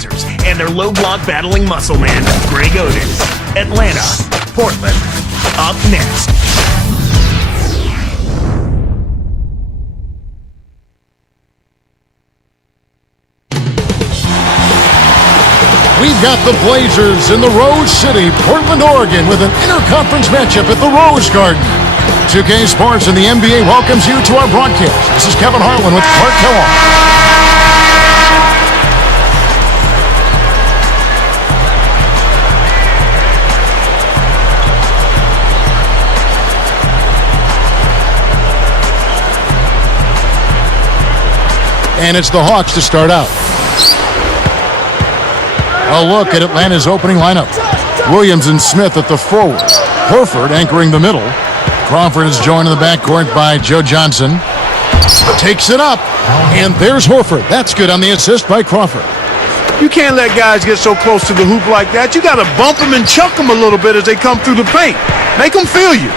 Blazers and their low block battling muscle man, Greg Oden. Atlanta, Portland, up next. We've got the Blazers in the Rose City, Portland, Oregon, with an interconference matchup at the Rose Garden. 2K Sports and the NBA welcomes you to our broadcast. This is Kevin Harlan with Clark Kellogg. And it's the Hawks to start out. A look at Atlanta's opening lineup. Williams and Smith at the forward. Horford anchoring the middle. Crawford is joined in the backcourt by Joe Johnson. Takes it up, and there's Horford. That's good on the assist by Crawford. You can't let guys get so close to the hoop like that. You got to bump them and chuck them a little bit as they come through the paint. Make them feel you.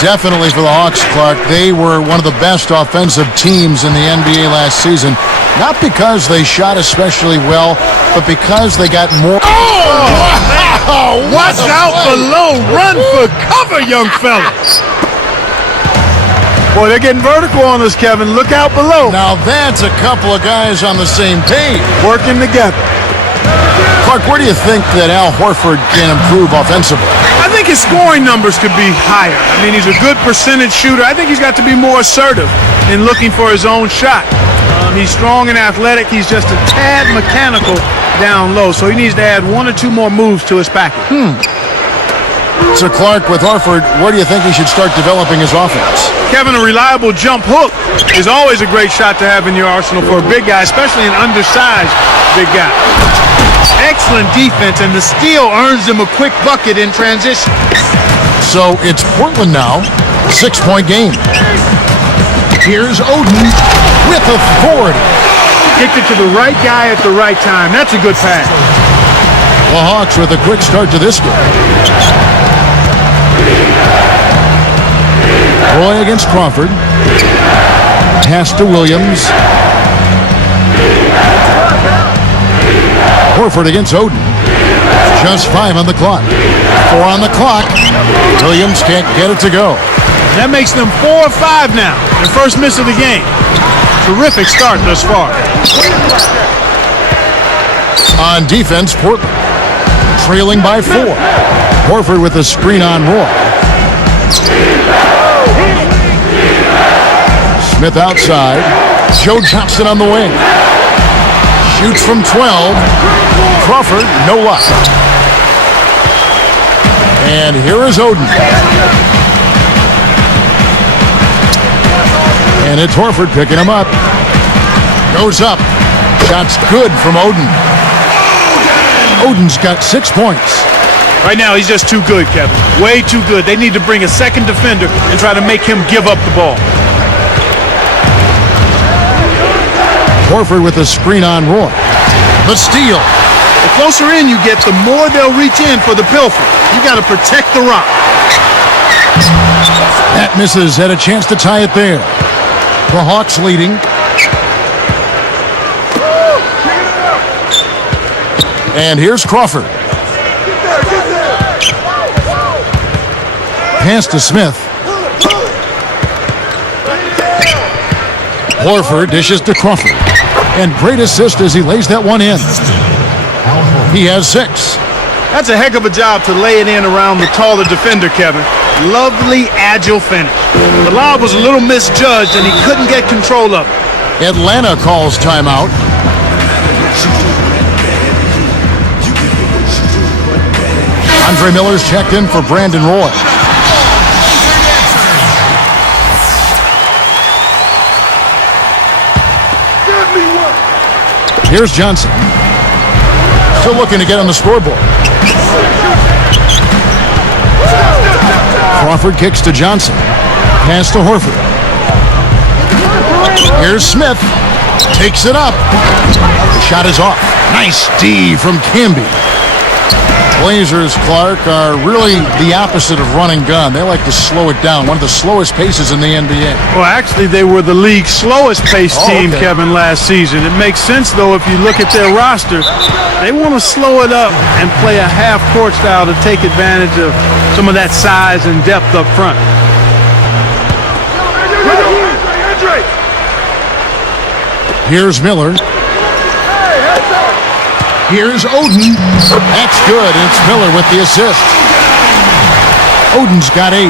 Definitely for the Hawks, Clark. They were one of the best offensive teams in the NBA last season. Not because they shot especially well, but because they got more. Oh, watch out below. Run for cover, young fellas. Boy, they're getting vertical on us, Kevin. Look out below. Now that's a couple of guys on the same page. Working together. Clark, where do you think that Al Horford can improve offensively? I think his scoring numbers could be higher. I mean, he's a good percentage shooter. I think he's got to be more assertive in looking for his own shot. He's strong and athletic. He's just a tad mechanical down low, so he needs to add one or two more moves to his package. So, Clark, with Horford, where do you think he should start developing his offense? Kevin, a reliable jump hook is always a great shot to have in your arsenal for a big guy, especially an undersized big guy. Excellent defense, and the steal earns him a quick bucket in transition. So it's Portland now, 6-point game. Here's Oden with authority. Kicked it to the right guy at the right time. That's a good pass. The Hawks with a quick start to this game. Roy against Crawford. Pass to Williams. Horford against Oden. Just 5 on the clock. 4 on the clock. Williams can't get it to go. That makes them 4 or 5 now. The first miss of the game. Terrific start thus far. On defense, Portland trailing by 4. Horford with a screen on Roy. Smith outside. Joe Johnson on the wing. Shoots from 12. Crawford, no luck. And here is Oden. And it's Horford picking him up. Goes up. Shot's good from Oden. Oden's got 6 points. Right now, he's just too good, Kevin. Way too good. They need to bring a second defender and try to make him give up the ball. Horford with a screen on Roy. The steal. The closer in you get, the more they'll reach in for the pilfer. You got to protect the rock. That misses. Had a chance to tie it there. The Hawks leading. And here's Crawford. Pass to Smith. Horford dishes to Crawford. And great assist as he lays that one in. He has 6. That's a heck of a job to lay it in around the taller defender, Kevin. Lovely, agile finish. The lob was a little misjudged, and he couldn't get control of it. Atlanta calls timeout. Andre Miller's checked in for Brandon Roy. Here's Johnson. Still looking to get on the scoreboard. Crawford kicks to Johnson. Pass to Horford. Here's Smith. Takes it up. The shot is off. Nice D from Camby. Blazers, Clark, are really the opposite of run and gun. They like to slow it down. One of the slowest paces in the NBA. Well, actually, they were the league's slowest paced team, okay. Kevin, last season. It makes sense, though, if you look at their roster. They want to slow it up and play a half-court style to take advantage of some of that size and depth up front. Here's Miller. Here's Oden. That's good. It's Miller with the assist. Oden's got 8.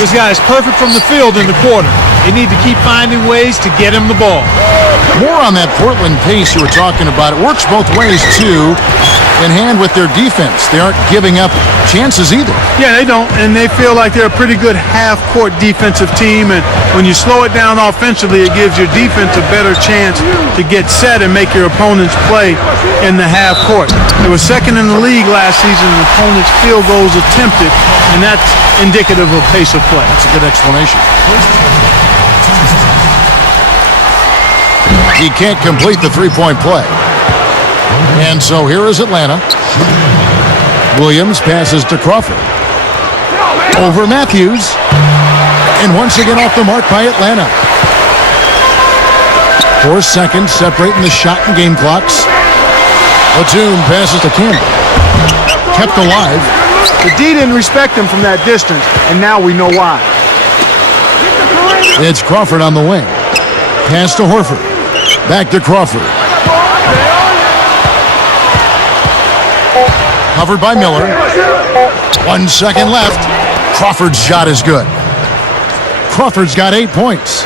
This guy is perfect from the field in the quarter. They need to keep finding ways to get him the ball. More on that Portland pace you were talking about. It works both ways, too, in hand with their defense. They aren't giving up chances either. Yeah, they don't, and they feel like they're a pretty good half-court defensive team, and when you slow it down offensively, it gives your defense a better chance to get set and make your opponents play in the half-court. They were second in the league last season in opponents' field goals attempted, and that's indicative of pace of play. That's a good explanation. He can't complete the three-point play. And so here is Atlanta. Williams passes to Crawford. Over Matthews. And once again off the mark by Atlanta. 4 seconds separating the shot and game clocks. Batum passes to Campbell. Kept alive. The D didn't respect him from that distance, and now we know why. It's Crawford on the wing. Pass to Horford. Back to Crawford. Covered by Miller. 1 second left. Crawford's shot is good. Crawford's got 8 points.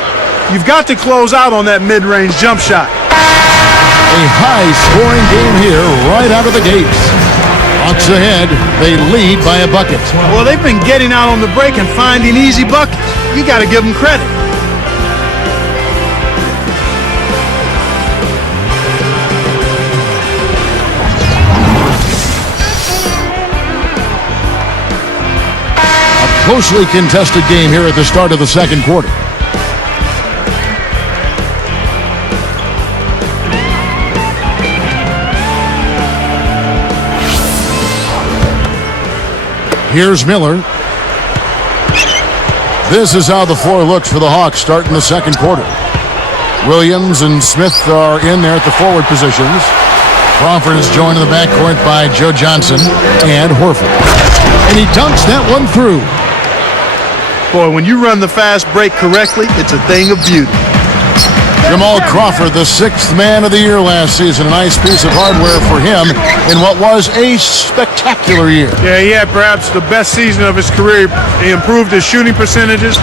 You've got to close out on that mid-range jump shot. A high-scoring game here right out of the gates. Hawks ahead. They lead by a bucket. Well, they've been getting out on the break and finding easy buckets. You got to give them credit. Closely contested game here at the start of the second quarter. Here's Miller. This is how the floor looks for the Hawks starting the second quarter. Williams and Smith are in there at the forward positions. Crawford is joined in the backcourt by Joe Johnson and Horford. And he dunks that one through. Boy, when you run the fast break correctly, it's a thing of beauty. Jamal Crawford, the 6th man of the year last season. A nice piece of hardware for him in what was a spectacular year. Yeah, he had perhaps the best season of his career. He improved his shooting percentages,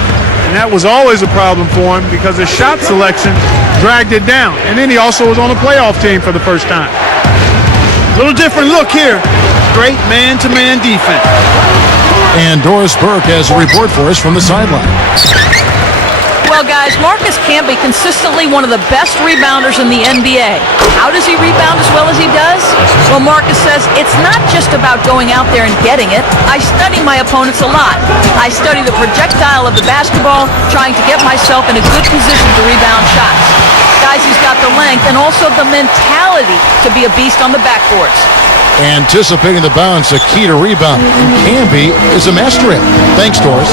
and that was always a problem for him because his shot selection dragged it down. And then he also was on a playoff team for the first time. A little different look here. Great man-to-man defense. And Doris Burke has a report for us from the sideline. Well, guys, Marcus can't be consistently one of the best rebounders in the NBA. How does he rebound as well as he does? Well, Marcus says it's not just about going out there and getting it. I study my opponents a lot. I study the projectile of the basketball, trying to get myself in a good position to rebound shots. Guys, he's got the length and also the mentality to be a beast on the backboards. Anticipating the bounce, a key to rebound. Can be is a master at. Thanks, Doris.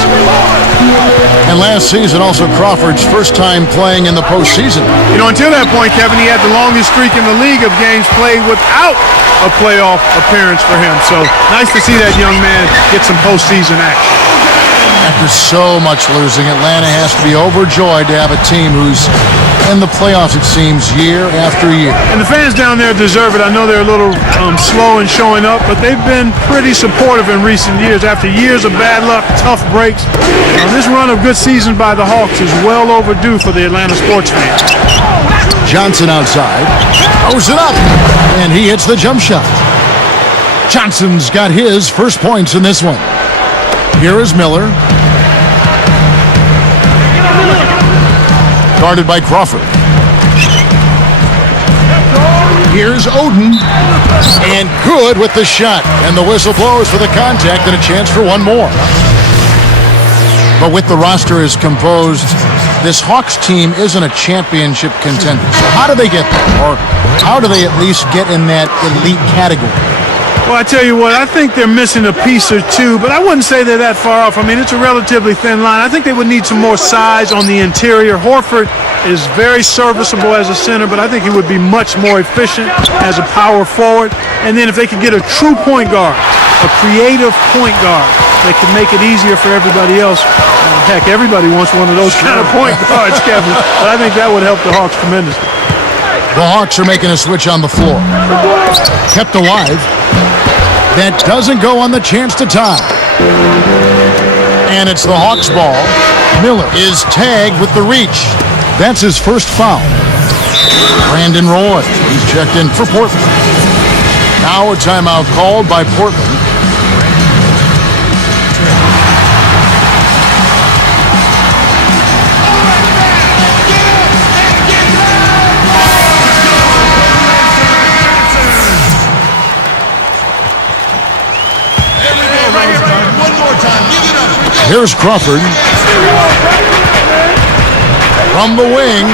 And last season, also Crawford's first time playing in the postseason. You know, until that point, Kevin, he had the longest streak in the league of games played without a playoff appearance for him. So nice to see that young man get some postseason action. After so much losing, Atlanta has to be overjoyed to have a team who's in the playoffs, it seems, year after year. And the fans down there deserve it. I know they're a little slow in showing up, but they've been pretty supportive in recent years. After years of bad luck, tough breaks, this run of good seasons by the Hawks is well overdue for the Atlanta sports fans. Johnson outside, throws it up, and he hits the jump shot. Johnson's got his first points in this one. Here is Miller. Guarded by Crawford. Here's Oden. And good with the shot. And the whistle blows for the contact and a chance for one more. But with the roster as composed, this Hawks team isn't a championship contender. So how do they get there? Or how do they at least get in that elite category? Well, I tell you what, I think they're missing a piece or two, but I wouldn't say they're that far off. I mean, it's a relatively thin line. I think they would need some more size on the interior. Horford is very serviceable as a center, but I think he would be much more efficient as a power forward. And then if they could get a true point guard, a creative point guard that could make it easier for everybody else. Heck, everybody wants one of those kind of point guards, Kevin. But I think that would help the Hawks tremendously. The Hawks are making a switch on the floor. Kept alive. That doesn't go on the chance to tie. And it's the Hawks ball. Miller is tagged with the reach. That's his first foul. Brandon Roy, he's checked in for Portland. Now a timeout called by Portland. Here's Crawford. From the wing.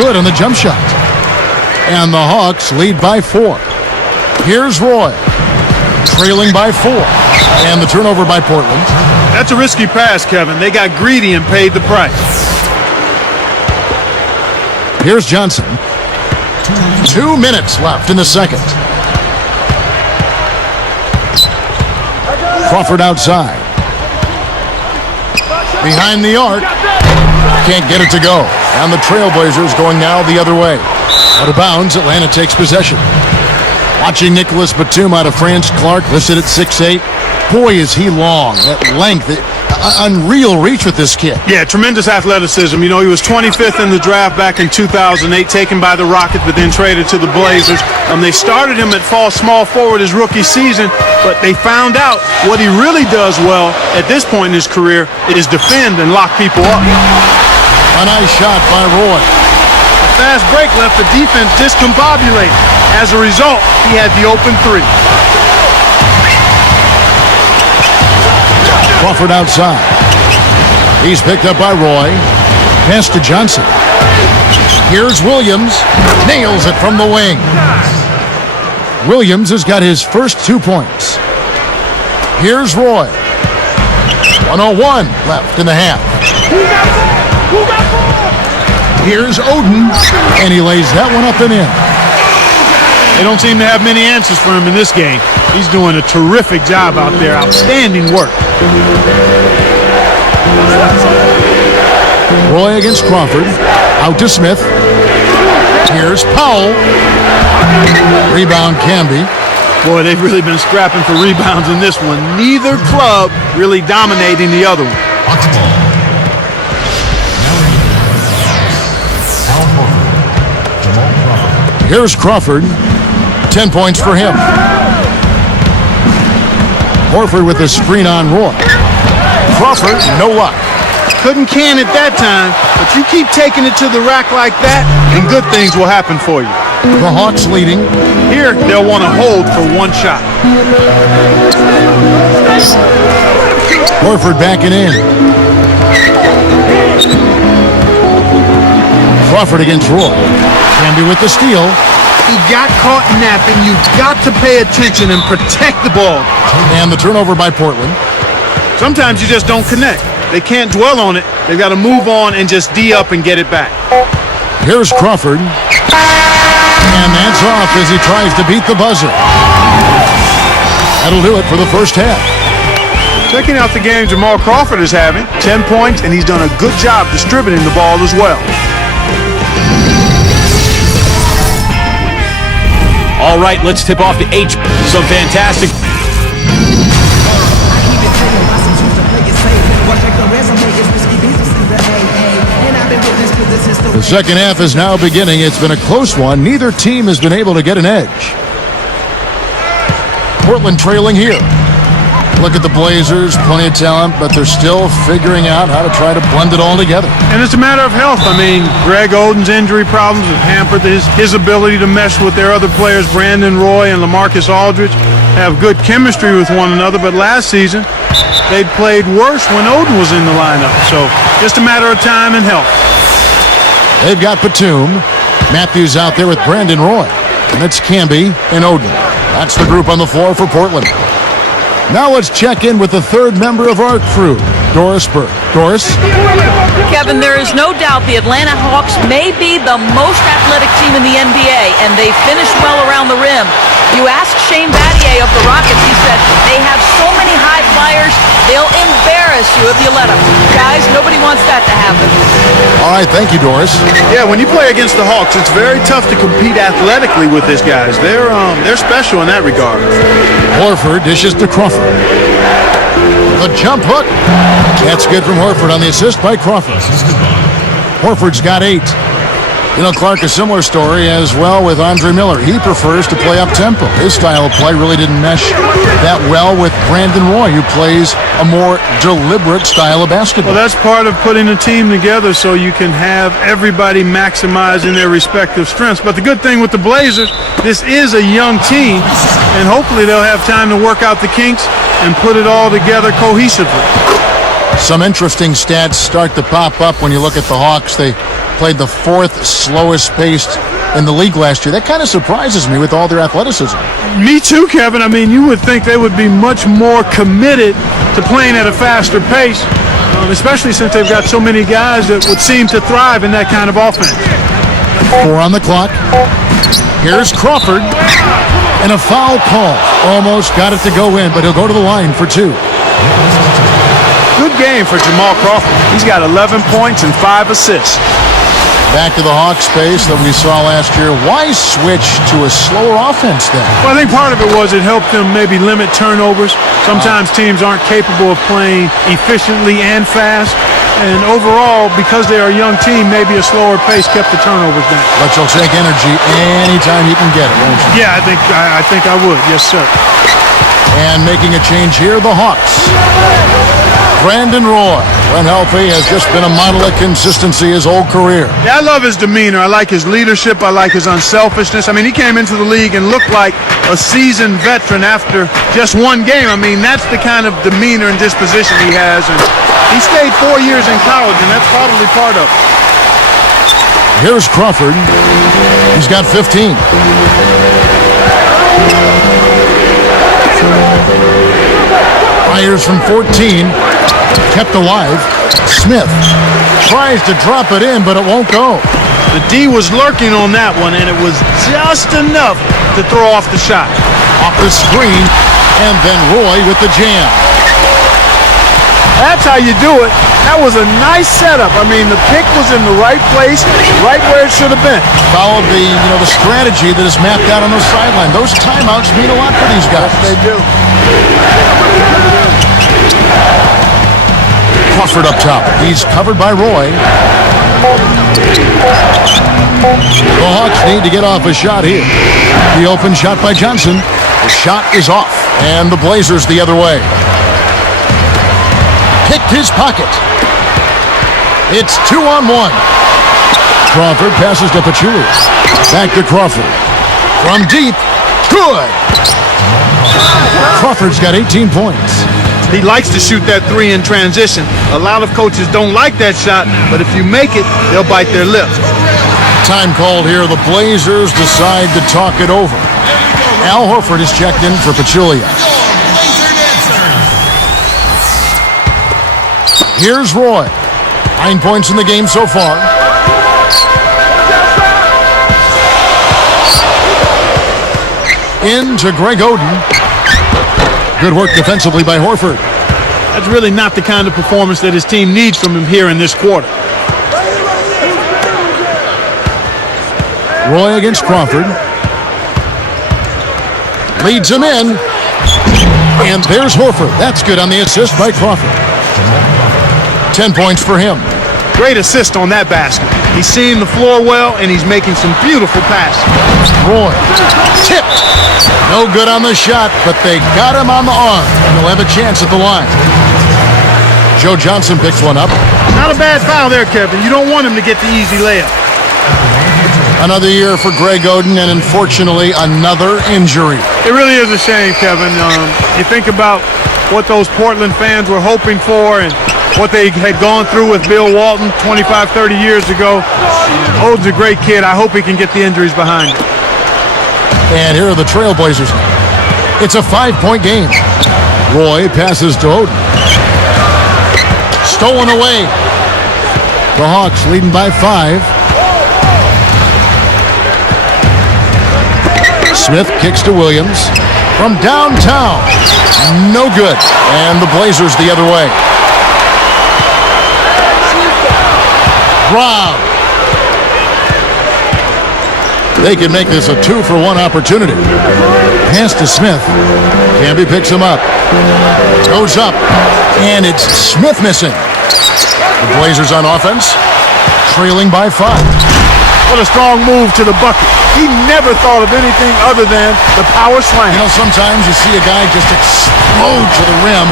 Good on the jump shot. And the Hawks lead by 4. Here's Roy. Trailing by 4. And the turnover by Portland. That's a risky pass, Kevin. They got greedy and paid the price. Here's Johnson. 2 minutes left in the second. Crawford outside. Behind the arc. Can't get it to go. And the Trailblazers going now the other way. Out of bounds, Atlanta takes possession. Watching Nicholas Batum out of France. Clark listed at 6'8". Boy, is he long. That length. Unreal reach with this kid. Yeah, tremendous athleticism. You know, he was 25th in the draft back in 2008, taken by the Rockets, but then traded to the Blazers. They started him at small forward his rookie season, but they found out what he really does well at this point in his career is defend and lock people up. A nice shot by Roy. The fast break left the defense discombobulated. As a result, he had the open three. Crawford outside. He's picked up by Roy. Pass to Johnson. Here's Williams. Nails it from the wing. Williams has got his first 2 points. Here's Roy. 1:01 left in the half. Here's Oden. And he lays that one up and in. They don't seem to have many answers for him in this game. He's doing a terrific job out there. Outstanding work. Roy against Crawford. Out to Smith. Here's Powell. Rebound Camby. Boy, they've really been scrapping for rebounds in this one. Neither club really dominating the other one. Here's Crawford. 10 points for him. Horford with a screen on Roy. Crawford, no luck. Couldn't can it that time, but you keep taking it to the rack like that, and good things will happen for you. The Hawks leading. Here, they'll want to hold for one shot. Horford backing in. Crawford against Roy. Camby with the steal. He got caught napping. You've got to pay attention and protect the ball. And the turnover by Portland. Sometimes you just don't connect. They can't dwell on it. They've got to move on and just D up and get it back. Here's Crawford. And that's off as he tries to beat the buzzer. That'll do it for the first half. Checking out the game Jamal Crawford is having. 10 points, and he's done a good job distributing the ball as well. All right, let's tip off the H. Some fantastic. The second half is now beginning. It's been a close one. Neither team has been able to get an edge. Portland trailing here. Look at the Blazers, plenty of talent, but they're still figuring out how to try to blend it all together. And it's a matter of health. I mean, Greg Oden's injury problems have hampered his ability to mesh with their other players. Brandon Roy and LaMarcus Aldridge have good chemistry with one another, but last season they played worse when Oden was in the lineup. So just a matter of time and health. They've got Batum. Matthews out there with Brandon Roy. And it's Camby and Oden. That's the group on the floor for Portland. Now let's check in with the third member of our crew, Doris Burke. Doris? Kevin, there is no doubt the Atlanta Hawks may be the most athletic team in the NBA, and they finished well around the rim. You ask Shane Battier of the Rockets, he said, they have so many high flyers, they'll embarrass you if you let them. Guys, nobody wants that to happen. All right, thank you, Doris. Yeah, when you play against the Hawks, it's very tough to compete athletically with these guys. They're special in that regard. Horford dishes to Crawford. The jump hook. That's good from Horford on the assist by Crawford. Horford's got 8. You know, Clark, a similar story as well with Andre Miller. He prefers to play up-tempo. His style of play really didn't mesh that well with Brandon Roy, who plays a more deliberate style of basketball. Well, that's part of putting a team together so you can have everybody maximizing their respective strengths. But the good thing with the Blazers, this is a young team, and hopefully they'll have time to work out the kinks and put it all together cohesively. Some interesting stats start to pop up when you look at the Hawks. They played the 4th slowest paced in the league last year. That kind of surprises me with all their athleticism. Me too, Kevin. I mean, you would think they would be much more committed to playing at a faster pace, especially since they've got so many guys that would seem to thrive in that kind of offense. 4 on the clock. Here's Crawford. And a foul call. Almost got it to go in, but he'll go to the line for 2. Good game for Jamal Crawford. He's got 11 points and 5 assists. Back to the Hawks pace that we saw last year. Why switch to a slower offense then? Well, I think part of it was it helped them maybe limit turnovers. Sometimes teams aren't capable of playing efficiently and fast. And overall, because they are a young team, maybe a slower pace kept the turnovers down. But you'll take energy anytime you can get it, won't you? Yeah, I think I would. Yes, sir. And making a change here, the Hawks. Brandon Roy, when healthy, has just been a model of consistency his whole career. Yeah, I love his demeanor. I like his leadership. I like his unselfishness. I mean, he came into the league and looked like a seasoned veteran after just one game. I mean, that's the kind of demeanor and disposition he has. And he stayed 4 years in college, and that's probably part of it. Here's Crawford. He's got 15. Fires from 14. Kept alive. Smith tries to drop it in, but it won't go. The D was lurking on that one, and it was just enough to throw off the shot. Off the screen, and then Roy with the jam. That's how you do it. That was a nice setup. I mean, the pick was in the right place, right where it should have been. Followed the strategy that is mapped out on the sideline. Those timeouts mean a lot for these guys. Yes, they do. Crawford up top. He's covered by Roy. The Hawks need to get off a shot here. The open shot by Johnson. The shot is off. And the Blazers the other way. Picked his pocket. It's 2-on-1. Crawford passes to Pachulia. Back to Crawford. From deep. Good. Crawford's got 18 points. He likes to shoot that 3 in transition. A lot of coaches don't like that shot, but if you make it, they'll bite their lip. Time called here. The Blazers decide to talk it over. Al Horford is checked in for Pachulia. Here's Roy. 9 points in the game so far. Into Greg Oden. Good work defensively by Horford. That's really not the kind of performance that his team needs from him here in this quarter. Roy against Crawford. Leads him in. And there's Horford. That's good on the assist by Crawford. 10 points for him. Great assist on that basket. He's seeing the floor well, and he's making some beautiful passes. Roy. Tipped. No good on the shot, but they got him on the arm. And they'll have a chance at the line. Joe Johnson picks one up. Not a bad foul there, Kevin. You don't want him to get the easy layup. Another year for Greg Oden, and unfortunately, another injury. It really is a shame, Kevin. You think about what those Portland fans were hoping for and what they had gone through with Bill Walton 25, 30 years ago. Oden's a great kid. I hope he can get the injuries behind him. And here are the Trailblazers. It's a 5-point game. Roy passes to Oden. Stolen away. The Hawks leading by 5. Smith kicks to Williams. From downtown. No good. And the Blazers the other way. Brown. They can make this a 2-for-1 opportunity. Pass to Smith. Camby picks him up. Goes up. And it's Smith missing. The Blazers on offense. Trailing by 5. What a strong move to the bucket. He never thought of anything other than the power slam. You know, sometimes you see a guy just explode to the rim.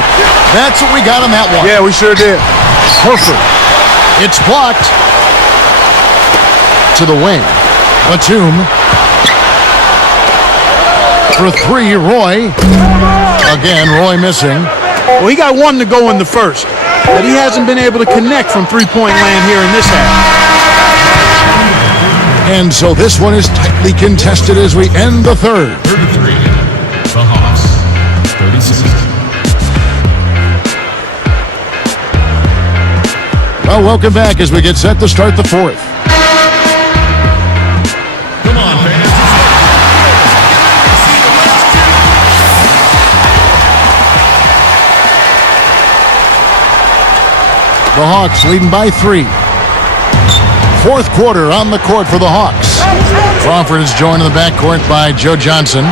That's what we got on that one. Yeah, we sure did. Horford. It's blocked. To the wing. Batum. For 3, Roy. Again, Roy missing. Well, he got 1 to go in the first, but he hasn't been able to connect from three-point land here in this half. And so this one is tightly contested as we end the third. 33. The Hawks. 36. Well, welcome back as we get set to start the fourth. Come on, fans. The Hawks leading by 3. Fourth quarter on the court for the Hawks. Crawford is joined in the backcourt by Joe Johnson.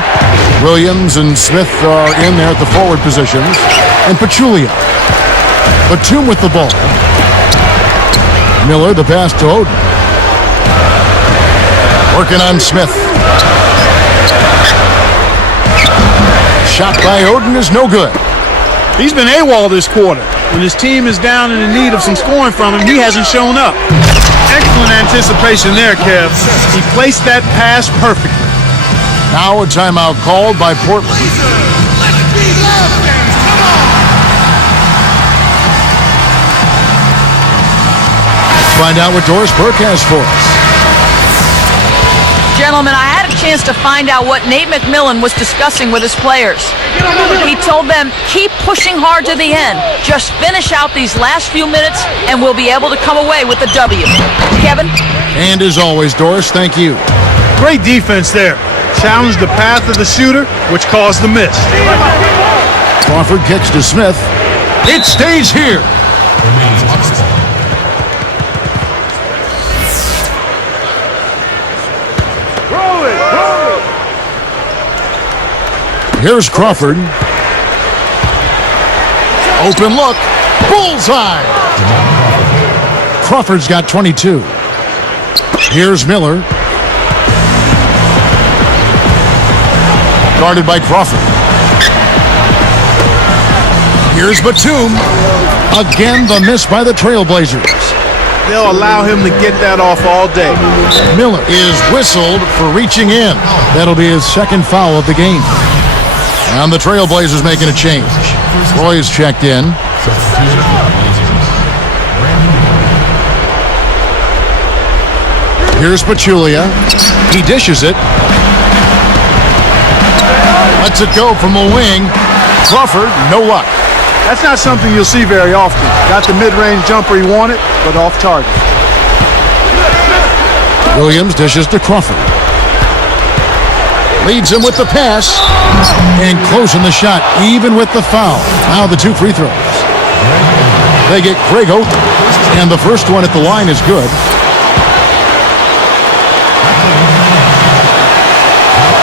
Williams and Smith are in there at the forward positions. And Pachulia. Batum with the ball. Miller, the pass to Oden. Working on Smith. Shot by Oden is no good. He's been AWOL this quarter. When his team is down and in need of some scoring from him, he hasn't shown up. Excellent anticipation there, Kev. He placed that pass perfectly. Now a timeout called by Portland. Let's find out what Doris Burke has for us. Gentlemen, I had a chance to find out what Nate McMillan was discussing with his players. He told them, keep pushing hard to the end. Just finish out these last few minutes and we'll be able to come away with the W. Kevin? And as always, Doris, thank you. Great defense there. Challenged the path of the shooter, which caused the miss. Crawford kicks to Smith. It stays here. Remains Hawks ball. Here's Crawford. Open look. Bullseye. Crawford's got 22. Here's Miller. Guarded by Crawford. Here's Batum. Again, the miss by the Trailblazers. They'll allow him to get that off all day. Miller is whistled for reaching in. That'll be his second foul of the game. And the Trailblazers making a change. Roy is checked in. Here's Pachulia. He dishes it. Lets it go from the wing. Crawford, no luck. That's not something you'll see very often. Got the mid-range jumper he wanted, but off target. Williams dishes to Crawford. Leads him with the pass. And closing the shot, even with the foul. Now the 2 free throws. They get Greg open. And the first one at the line is good.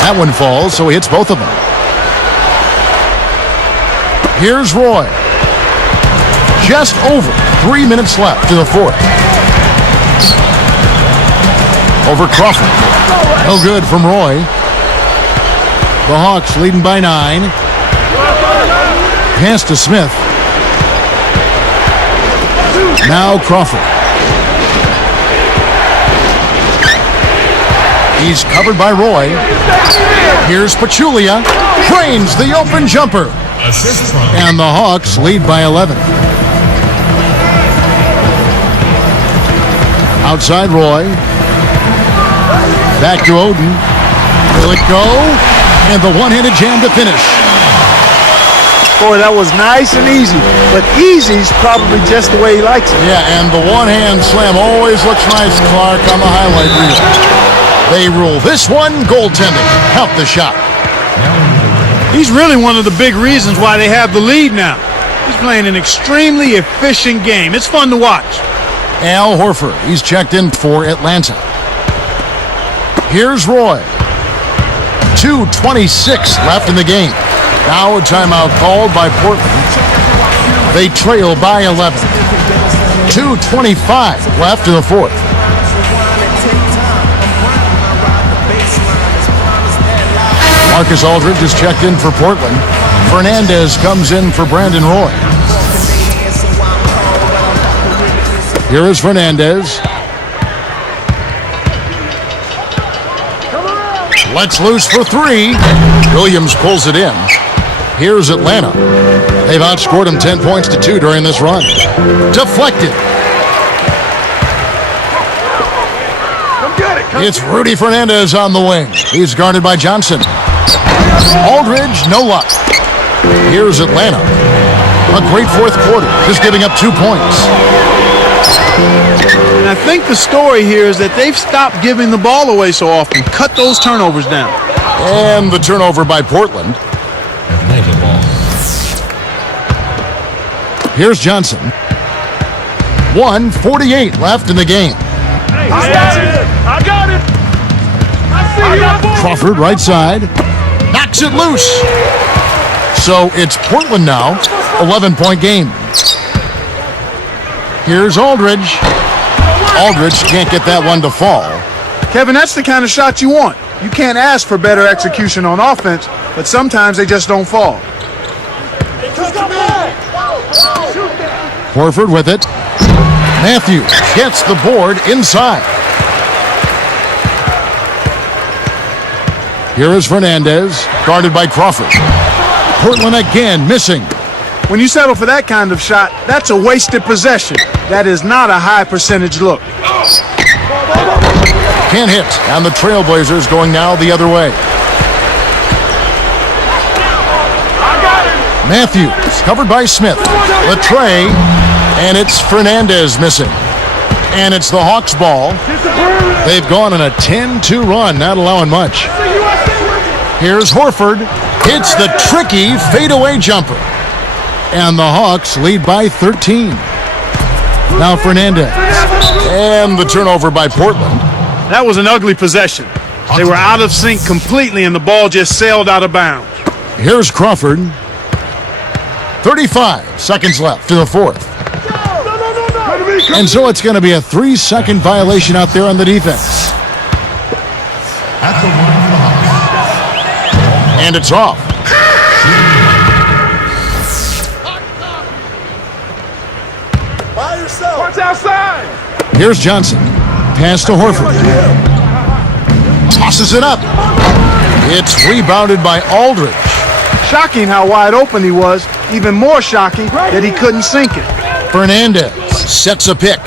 That one falls, so he hits both of them. Here's Roy. Just over 3 minutes left to the fourth. Over Crawford. No good from Roy. The Hawks leading by 9. Pass to Smith. Now Crawford. He's covered by Roy. Here's Pachulia. Drains the open jumper. Assist from And the Hawks lead by 11. Outside Roy. Back to Oden. Will it go? And the one-handed jam to finish. Boy, that was nice and easy, but easy's probably just the way he likes it. Yeah, and the one-hand slam always looks nice, Clark, on the highlight reel. They rule this one goaltending. Count the shot. He's really one of the big reasons why they have the lead now. He's playing an extremely efficient game. It's fun to watch. Al Horford, he's checked in for Atlanta. Here's Roy. 2:26 left in the game. Now a timeout called by Portland. They trail by 11. 2:25 left in the fourth. Marcus Aldridge is checked in for Portland. Fernandez comes in for Brandon Roy. Here is Fernandez. Lets loose for three. Williams pulls it in. Here's Atlanta. They've outscored him 10 points to 2 during this run. Deflected. It's Rudy Fernandez on the wing. He's guarded by Johnson. Aldridge, no luck. Here's Atlanta. A great fourth quarter, just giving up 2 points. And I think the story here is that they've stopped giving the ball away so often. Cut those turnovers down. And the turnover by Portland. Atlanta ball. Here's Johnson. 1:48 left in the game. I got it. Crawford right side. Knocks it loose. So it's Portland now. 11-point game. Here's Aldridge. Aldridge can't get that one to fall. Kevin, that's the kind of shot you want. You can't ask for better execution on offense, but sometimes they just don't fall. Horford with it. Matthews gets the board inside. Here is Fernandez, guarded by Crawford. Portland again missing. When you settle for that kind of shot, that's a wasted possession. That is not a high percentage look. Can't hit, and the Trailblazers going now the other way. Matthews, covered by Smith. Latre, and it's Fernandez missing. And it's the Hawks' ball. They've gone on a 10-2 run, not allowing much. Here's Horford. Hits the tricky fadeaway jumper. And the Hawks lead by 13. Now Fernandez. And the turnover by Portland. That was an ugly possession. They were out of sync completely, and the ball just sailed out of bounds. Here's Crawford. 35 seconds left in the fourth. And so it's going to be a 3-second violation out there on the defense. At the line for the Hawks. And it's off. Watch outside! Here's Johnson. Pass to Horford. Tosses it up. It's rebounded by Aldridge. Shocking how wide open he was. Even more shocking that he couldn't sink it. Fernandez sets a pick.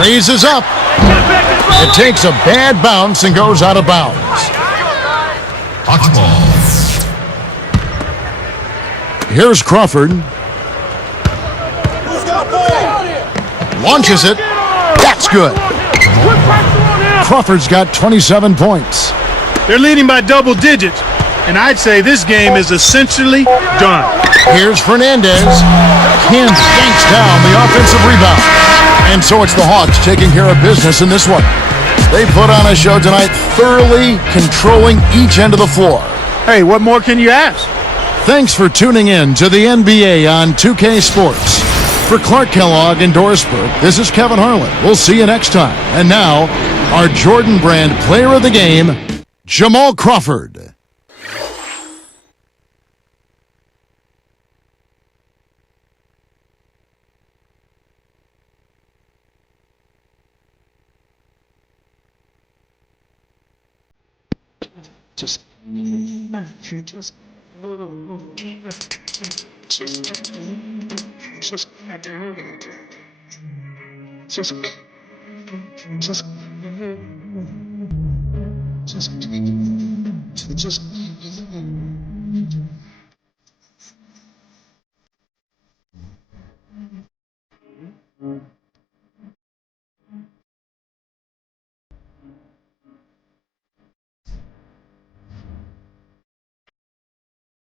Raises up. It takes a bad bounce and goes out of bounds. Hawks ball. Here's Crawford. Launches it. That's good. Crawford's got 27 points. They're leading by double digits, and I'd say this game is essentially done. Here's Fernandez. Hands yanks down the offensive rebound. And so it's the Hawks taking care of business in this one. They put on a show tonight, thoroughly controlling each end of the floor. Hey, what more can you ask? Thanks for tuning in to the NBA on 2K Sports. For Clark Kellogg and Dorisburg, this is Kevin Harlan. We'll see you next time. And now, our Jordan Brand Player of the Game, Jamal Crawford. Just to just